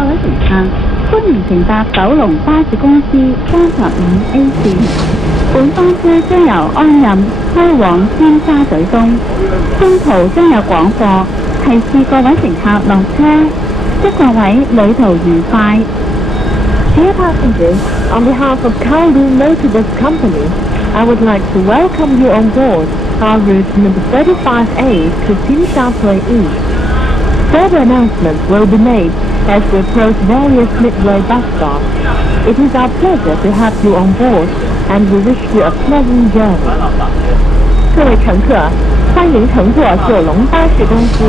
各位乘客，歡迎乘搭九龍巴士公司35A 線。本班車將由安蔭開往尖沙咀東，中途將有廣播提示各位乘客落車，祝各位旅途愉快。Dear passengers, on behalf of Kowloon Motorbus Company, I would like to welcome you on board our route number 35A to Tsim Sha Tsui East. Further announcements will be made as we approach various midway bus stops. It is our pleasure to have you on board, and we wish you a pleasant journey. 各位乘客，欢迎乘坐九龙巴士公司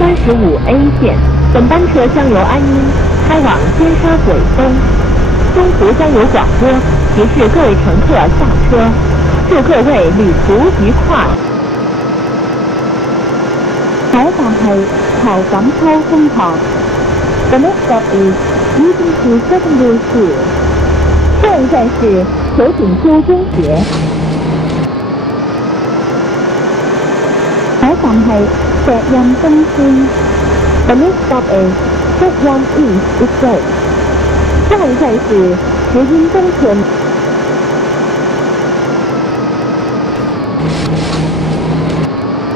35A 线。本班车将由安阴开往尖沙咀东，中途将有廣播提示各位乘客下車。祝各位旅途愉快。下一站係侯錦秋中學。The next stop is Yijingpu Secondary School. 下一站是侯錦秋中學。下一站係石蔭東村。The next stop is Sekyam East Estate. 下一站是石蔭東村。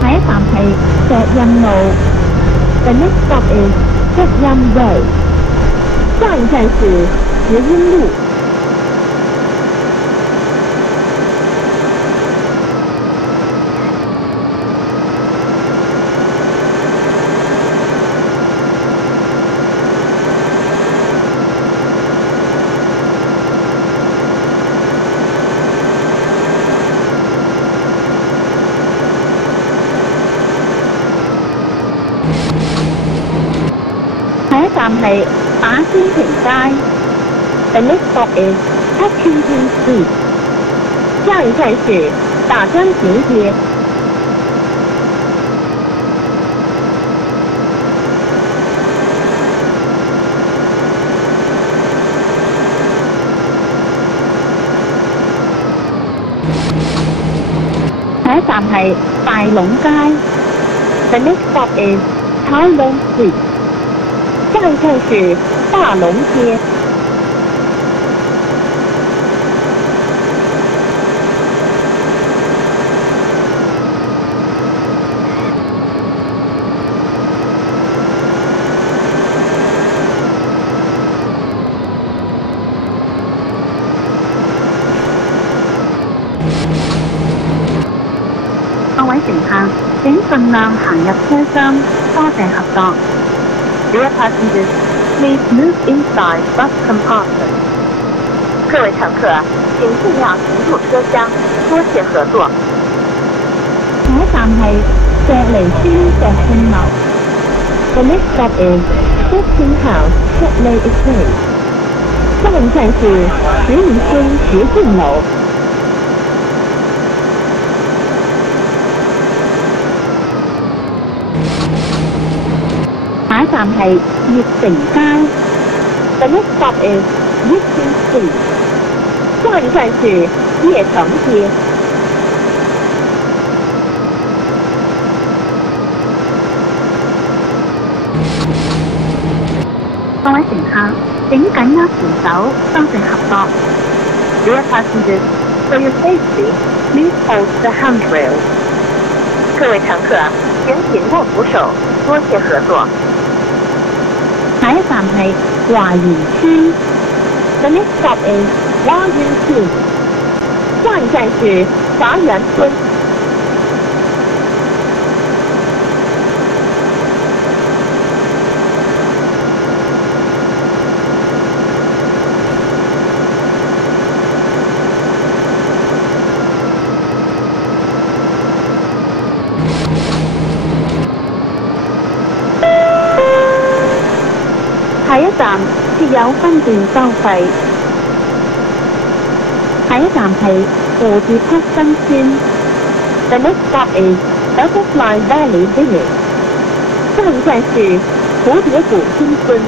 下一站係石蔭路。The next stop is Sekyam Road. 下一站是石蔭路。下一站係打天平街。The next stop is Packington Street. 下一站是打張平街。下一站係大龍街。The next stop is Tai Lung Street. 下一站是大龍街。各位乘客，請盡量行入車廂，多謝合作。Dear passengers, please move inside bus compartment. 各位乘客，請盡量行入車廂，多謝合作。下一站係石梨村石慶樓。The next stop is Fifteen House, Shetley Estate. 下一站是石梨村石慶樓。下一站係悅城街。The next stop is Whitting Street. 下一站是悅城街。各位乘客，請緊握扶手，多謝合作。Dear passengers, for your safety, please hold the handrail. 各位乘客，請緊握扶手，多謝合作。下一站係華園村。The next stop is 華園村。下一站是華園村。下一站設有分段收費。下一站係蝴蝶谷新村。The next stop is Butterfly Valley Village. 下一站是蝴蝶谷新村。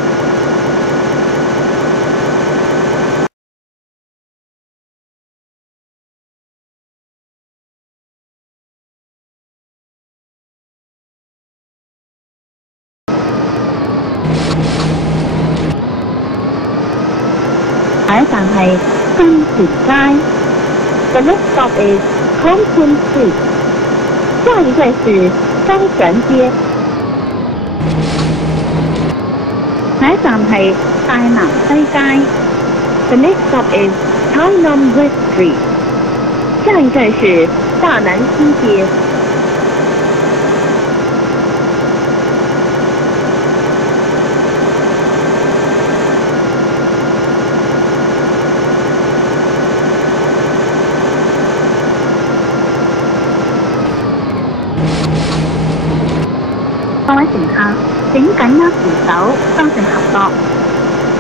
下一站係金田街。The next stop is Thompson Street。下一站是張船街。下一站係大南西街。The next stop is Tainan West Street。下一站是大南西街。各位乘客，請緊握扶手，增強合作。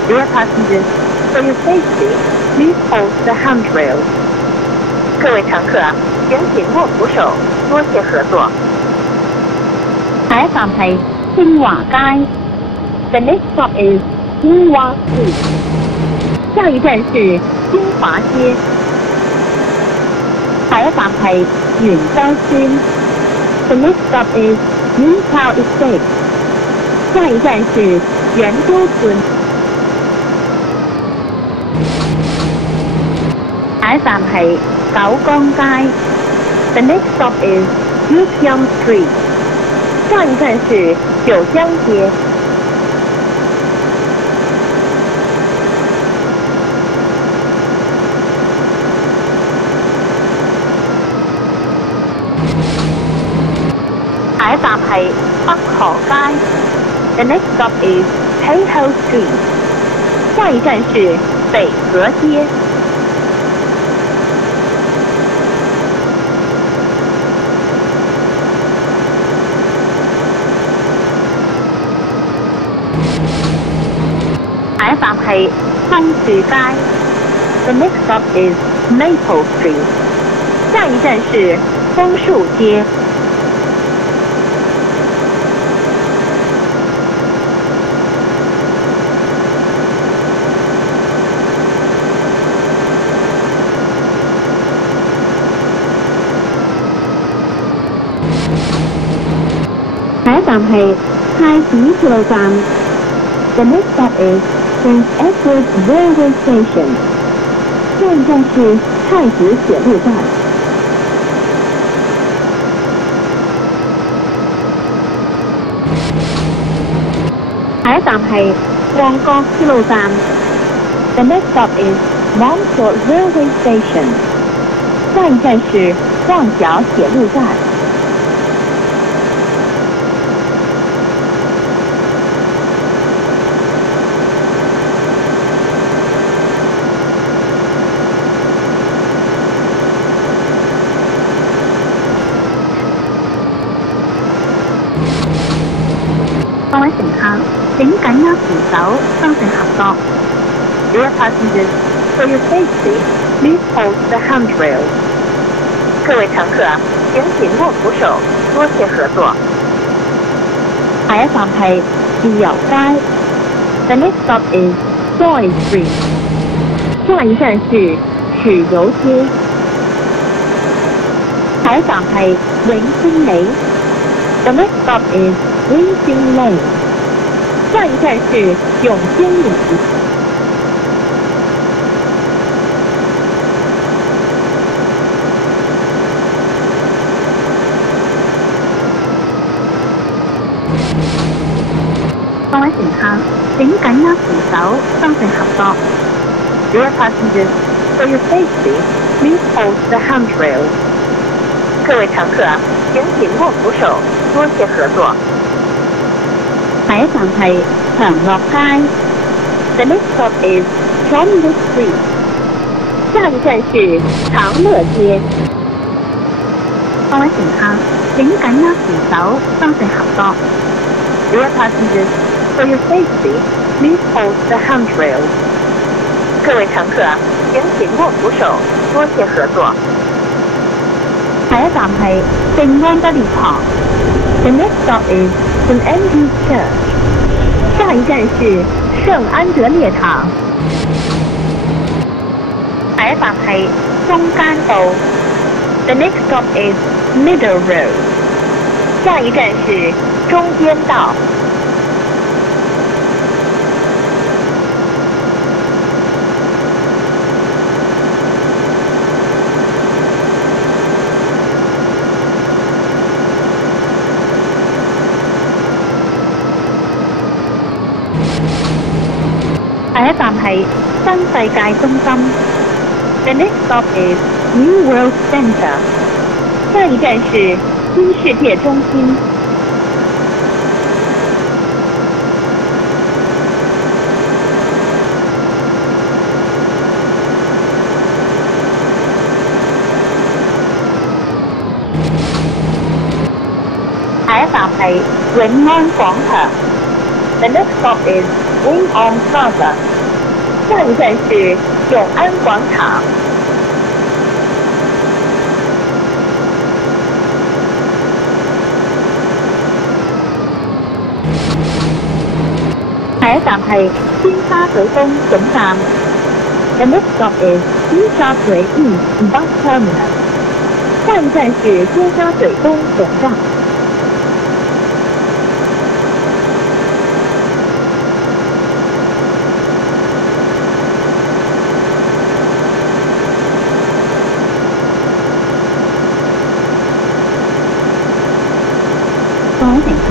Dear passengers, for your safety, please hold the handrail. 各位乘客，請緊握扶手，多謝合作。下一站係興華街。The next stop is 興華 Street。下一站是興華街。下一站係元州村。The next stop is Newtown Estate。下一站是元州村。下一站係九江街。The next stop is Yukiang Street。下一站是九江街。下一站係北河街。The next stop is Peiho Street。下一站是北河街。下一站係枫樹街。The next stop is Maple Street。下一站是枫樹街。下一站係太子鐵路站。The next stop is Prince Edward Railway Station。下一站是太子鐵路站。下一站係旺角鐵路站。The next stop is Montfort Railway Station。下一站是旺角鐵路站。各位乘客，請緊握扶手，增強合作。Dear passengers, for your safety, please hold the handrail. 各位乘客，請緊握扶手，多謝合作。下一站係自由街。The next stop is Joy Street。下一站是豉油街。下一站係永星里。The next stop is Wincing Lane。下一站是永兴里。各位乘客，請緊握扶手，增強合作。Dear passengers, for your safety, please hold the handrail. 各位乘客，請緊握扶手，多謝合作。下一站係長樂街。The next stop is Chomley Street。下一站是長樂街。各位乘客，請緊握扶手，增強合作。Dear passengers, for your safety, please hold the handrail. 各位乘客，請緊握扶手，多謝合作。下一站係聖安德烈堂。The next stop is St. Andrew's Church。下一站是聖安德烈堂。下一站係中間道。The next stop is Middle Road。下一站是中間道。下一站係新世界中心。The next stop is New World Center。下一站是新世界中心。下一站係永安廣場。The next stop is Wing On Plaza。下一站是永安廣場。下一站係尖沙咀東總站。The next stop is 尖沙咀 East Bus Terminal。下一站是尖沙咀東總站。各位乘客，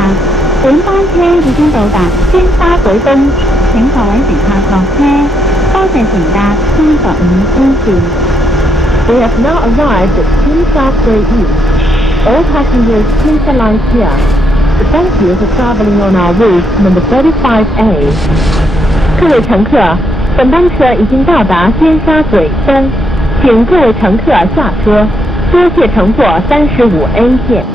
本班車已經到達尖沙咀東，請各位乘客落車。多謝乘搭35A線。We have now arrived at Kingsouthway East. All passengers please alight here. Thank you for traveling on our route number 35A. 各位乘客，本班车已经到达尖沙咀东，请各位乘客下车。多谢乘坐35A 线。